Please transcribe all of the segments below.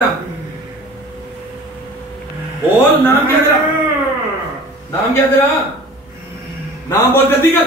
बोल नाम क्या तेरा? नाम क्या तेरा? नाम बोल जल्दी कर।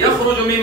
यखरुजु मिन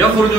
यखरुजु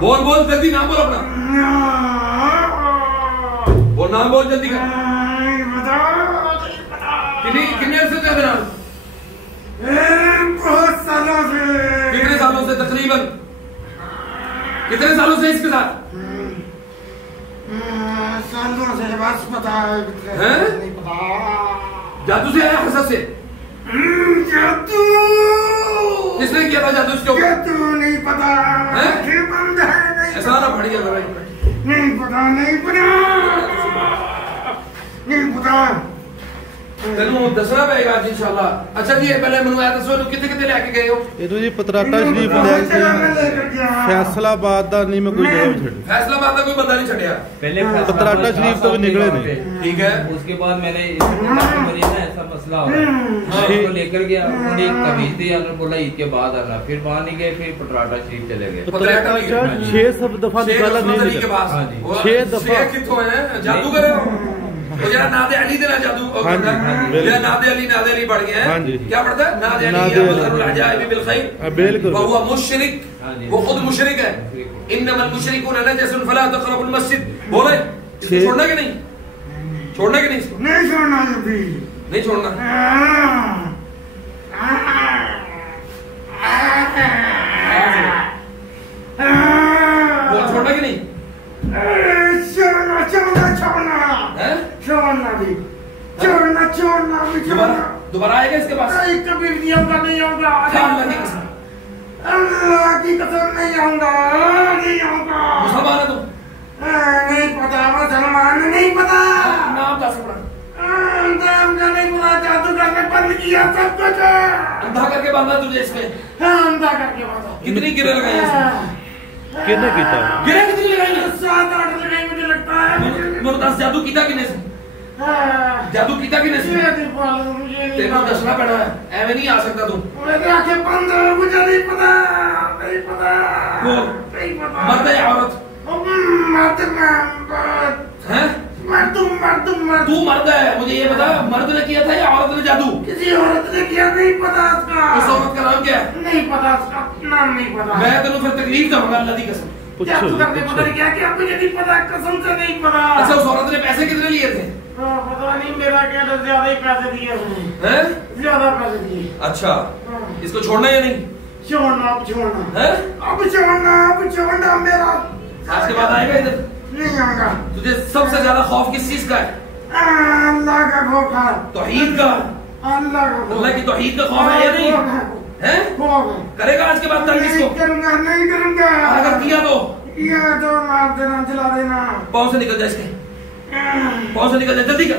बोल बोल जल्दी नाम बोल अपना। बोल नाम बोल जल्दी कर। कितने अरसे से है? बहुत सालों से। कितने सालों से तकरीबन? कितने सालों से इसके साथ? सालों से बस पता है। नहीं पता। जादू से आया हसद से? जादू किसने किया था जादू इसके ऊपर? जादू नहीं पता। ऐसा ना बढ़िया भाई। नहीं पता नहीं पता नहीं पता। तेनू दसना पेगा आज इंशाल्लाह। अच्छा जी पहले मैं आया दसो कितने कितने लेके गए हो? ਇਹਨੂੰ ਜੀ ਪਤਰਾਟਾ ਸ਼ਰੀਫ ਲੈ ਕੇ फैसलाबाद ਦਾ नहीं मैं कोई जगह छड़ी। फैसलाबाद का कोई बंदा नहीं छड़िया। पहले पतराटा शरीफ तो भी निकले नहीं। ठीक है। उसके बाद मैंने ऐसा मसला हो रहा उसको लेकर गया। उन्होंने एक तमीज दी, उन्होंने बोला ईद के बाद आना। फिर वहाँ नहीं गए, फिर पतराटा शरीफ चले गए। पतराटा 6 दफा निकाला नहीं निकला। 6 दफा कितों है जादूगर है वो जरा नादे अली दे ना जादू या नादे अली बढ़ गए हैं। क्या पढ़ता है? नादे अली बिल खैर बिल्कुल। वो हुआ मुशरिक, वो खुद मुशरिक है। इन्नमल मुशरिकूना नजसुन फला तक़रबुल मस्जिद। बोले छोड़ना कि नहीं? छोड़ना कि नहीं? नहीं छोड़ना अभी। नहीं छोड़ना। बोल छोड़ना कि नहीं? छोड़ना छोड़ना छोड़ना है? छोड़ना भी छोड़ना छोड़ना भी छोड़ना। दोबारा आएगा इसके पास? नहीं कभी नहीं होगा नहीं होगा। अल्लाह की कसम नहीं होगा नहीं होगा। मुसलमान है तुम? नहीं पता मुसलमान नहीं पता। नाम क्या से पढ़ा? नाम का नहीं पता। जादू करके बंद किया सब कुछ। अंधा करके बांधा तुझे इसमें? अंधा करके बांधा। कितनी गिरे लगाई इसमें? कितने कीता? गिरे कितनी लगाई? 7-8 लगाई मुझे लगता है। मुर्दास जादू कीता किने से? जादू कीता किने से? तेरा दसना पड़ा है, ऐवे नहीं आ सकता तू। मेरी आंखें बंद है, मुझे नहीं पता नहीं पता। बोल नहीं पता। मर्द है या औरत? मर्द हैं? तू मर्द है, मुझे ये बता मर्द ने किया था या औरत ने जादू? किसी औरत ने किया नहीं पता उसका। उस औरत का नाम क्या है? नहीं पता उसका नाम नहीं पता। मैं तेनू फिर तकलीफ दूंगा अल्लाह की कसम। जादू करके पता नहीं क्या किया मुझे नहीं पता, कसम से नहीं पता। अच्छा उस औरत ने पैसे कितने लिए थे? पता नहीं, मेरा क्या तो ज्यादा ही पैसे दिए उसने। हैं? ज्यादा पैसे दिए। अच्छा इसको छोड़ना या नहीं? छोड़ना अब छोड़ना हैं? अब छोड़ना मेरा। आज के बाद आएगा इधर? नहीं आऊंगा। तुझे सबसे ज्यादा खौफ किस चीज का है? अल्लाह का खौफ है। तौहीद का? अल्लाह का खौफ। अल्लाह की तौहीद का खौफ है या नहीं? हैं? खौफ है। करेगा आज के बाद तंग इसको? नहीं करूंगा। अगर किया तो मार देना, जला देना। पाँव से निकल जाए इसके, पाँव से निकल जाए जल्दी कर।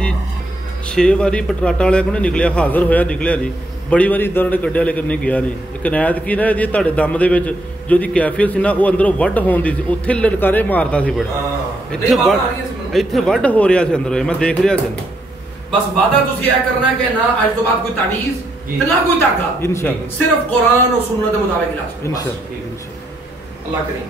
जी 6 ਵਾਰੀ ਪਟਰਾਟਾ ਵਾਲਿਆਂ ਕੋਲ ਨਿਕਲਿਆ, ਹਾਜ਼ਰ ਹੋਇਆ, ਨਿਕਲਿਆ ਨਹੀਂ। ਬੜੀ ਵਾਰੀ ਇਦਾਂ ਨੇ ਕੱਢਿਆ ਲੇਕਿਨ ਨਹੀਂ ਗਿਆ ਨਹੀਂ। ਇੱਕ ਨੈਤ ਕੀ ਨਾ ਇਹਦੀ ਤੁਹਾਡੇ ਦਮ ਦੇ ਵਿੱਚ ਜੋ ਦੀ ਕੈਫੀਅਤ ਸੀ ਨਾ ਉਹ ਅੰਦਰੋਂ ਵੱਢ ਹੋਣ ਦੀ ਸੀ, ਉੱਥੇ ਲਲਕਾਰੇ ਮਾਰਦਾ ਸੀ ਬੜੇ। ਇੱਥੇ ਵੱਢ ਹੋ ਰਿਹਾ ਸੀ ਅੰਦਰੋਂ, ਮੈਂ ਦੇਖ ਰਿਹਾ ਸੀ। बस वादा तुसी यह करना है कि ना आज तो बाद कोई तावीज़ ना कोई ताका, इंशाअल्लाह सिर्फ कुरान और सुन्नत के मुताबिक इलाज इंशाअल्लाह। अल्लाह करीम।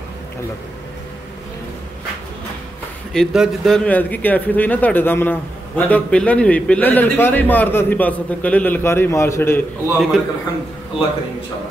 ਇਦਾਂ ਜਿੱਦਾਂ ਨੂੰ ਐਤਕੀ ਕੈਫੀਅਤ ਹੋਈ ਨਾ ਤੁਹਾਡੇ ਦਮ ਨਾਲ, ਉਹਦਾ ਪਹਿਲਾਂ ਨਹੀਂ ਹੋਈ। ਪਹਿਲਾਂ ਲਲਕਾਰੇ ਹੀ ਮਾਰਦਾ ਸੀ ਬਸ, ਤੇ ਕੱਲੇ ਲਲਕਾਰੇ ਹੀ ਮਾਰ ਛੜੇ। अल्लाह करीम इंशाअल्लाह।